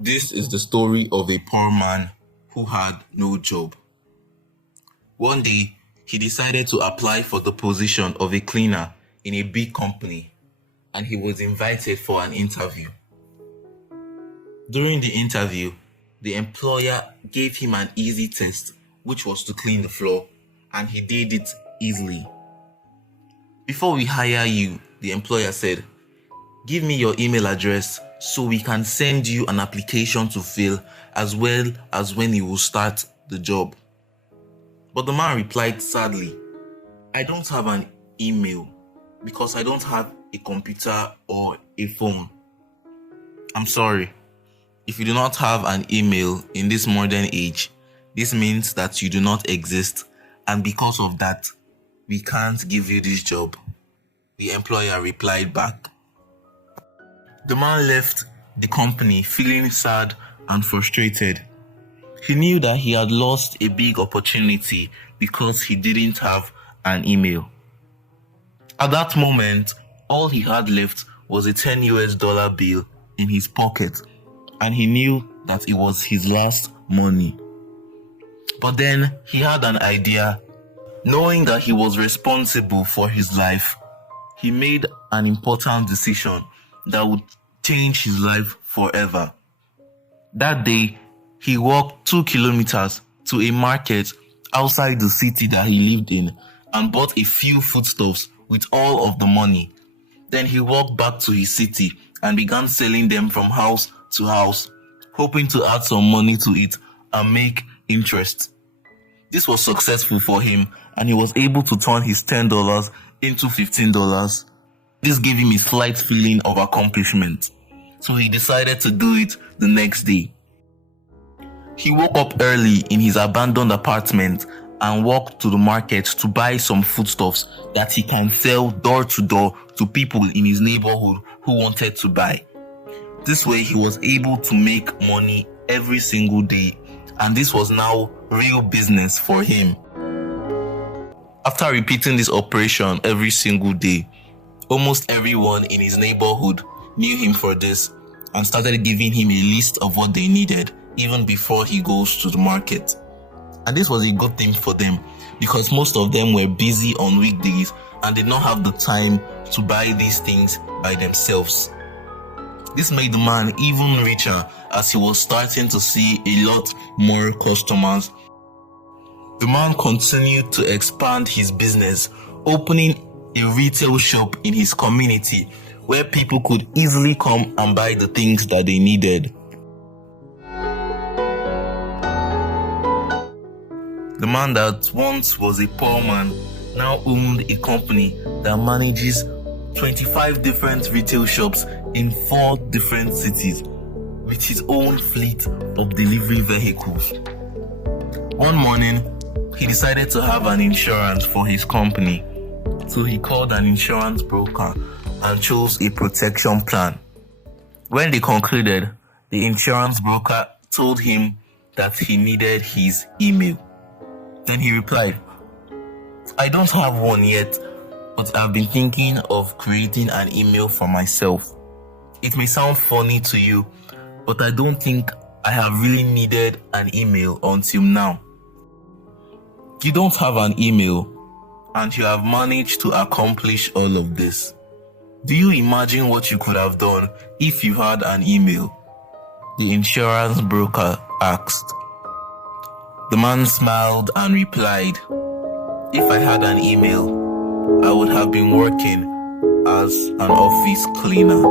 This is the story of a poor man who had no job. One day, he decided to apply for the position of a cleaner in a big company, and he was invited for an interview. During the interview, the employer gave him an easy test, which was to clean the floor, and he did it easily. Before we hire you, the employer said, "Give me your email address so we can send you an application to fill as well as when you will start the job." But the man replied sadly, "I don't have an email because I don't have a computer or a phone." I'm sorry. If you do not have an email in this modern age, this means that you do not exist, and because of that, we can't give you this job. The employer replied back. The man left the company feeling sad and frustrated. He knew that he had lost a big opportunity because he didn't have an email. At that moment, all he had left was a $10 bill in his pocket, and he knew that it was his last money. But then he had an idea. Knowing that he was responsible for his life, he made an important decision that would change his life forever. That day, he walked 2 kilometers to a market outside the city that he lived in and bought a few foodstuffs with all of the money. Then he walked back to his city and began selling them from house to house, hoping to add some money to it and make interest. This was successful for him, and he was able to turn his $10 into $15. This gave him a slight feeling of accomplishment, so he decided to do it the next day. He woke up early in his abandoned apartment and walked to the market to buy some foodstuffs that he can sell door to door to people in his neighborhood who wanted to buy. This way, he was able to make money every single day, and this was now real business for him. After repeating this operation every single day, almost everyone in his neighborhood knew him for this and started giving him a list of what they needed even before he goes to the market. And this was a good thing for them because most of them were busy on weekdays and did not have the time to buy these things by themselves. This made the man even richer as he was starting to see a lot more customers. The man continued to expand his business, opening a retail shop in his community where people could easily come and buy the things that they needed. The man that once was a poor man now owned a company that manages 25 different retail shops in 4 different cities with his own fleet of delivery vehicles. One morning, he decided to have an insurance for his company, so he called an insurance broker and chose a protection plan. When they concluded, the insurance broker told him that he needed his email. Then he replied, "I don't have one yet, but I've been thinking of creating an email for myself. It may sound funny to you, but I don't think I have really needed an email until now." You don't have an email, and you have managed to accomplish all of this. Do you imagine what you could have done if you had an email? The insurance broker asked. The man smiled and replied, "If I had an email, I would have been working as an office cleaner."